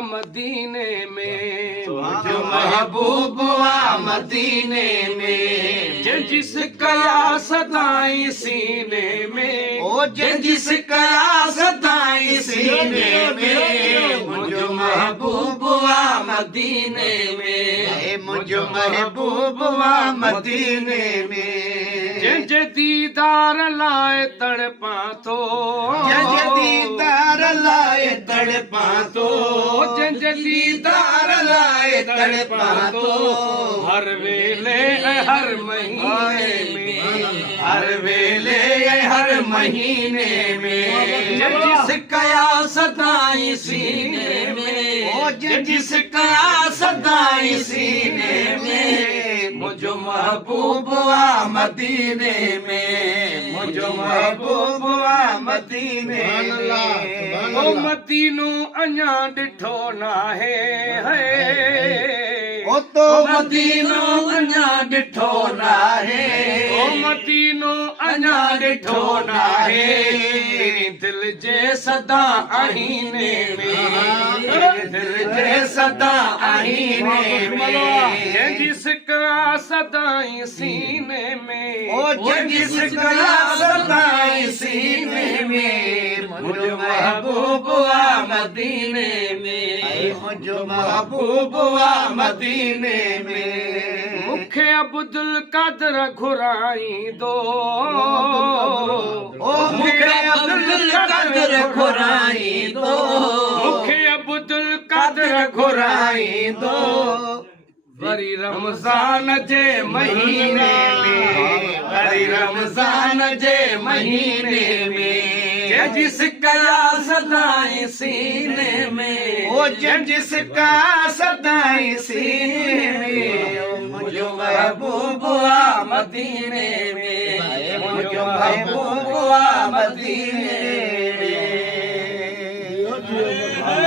मदीने में, मुझो महबूब हुआ मदीने में, जिस कया सदाई सीने में, ओ जिस कया सदाई सीने में, मुझो महबूब हुआ मदीने में, मुझो महबूब हुआ मदीने में, जंज दीदार लाए तड़पा तो, जंज दीदार लाए तड़पा तो, जंज दीदार लाए तड़पा तो, हर वेले हर महीने में, हर वेले हर महीने में, जिस कया सदाई सीने में, ओ जिस कया सदाई सीने में, मुझो महबूब हुआ मदीने में, मुझो महबूब हुआ मदीने में, ओ मदीनो अञा ॾिठो नाहे ओ तो मदीनो अञा ॾिठो नाहे, ओ मदीनो अञा ॾिठो नाहे, दिल जे सदा आहीने में, दिल जे सदा आहीने में, जिस का सदाई सीने में, ओ जिस कया सदाई सीने में, मुझो महबूब हुआ मदीने में, मुझो महबूब हुआ मदीने में, मुखे अब्दुल कादर घुराई दो, ओ मुखे अब्दुल कादर घुराई दो, मुखे अब्दुल कादर घुराई दो, वरी रमज़ान जे महीने में, वरी रमज़ान जे महीने में, जिस कया सदाई सीने में, ओ जिस का सदाई सीने में, मुझो महबूब हुआ मदीने में, मुझो महबूब हुआ मदीने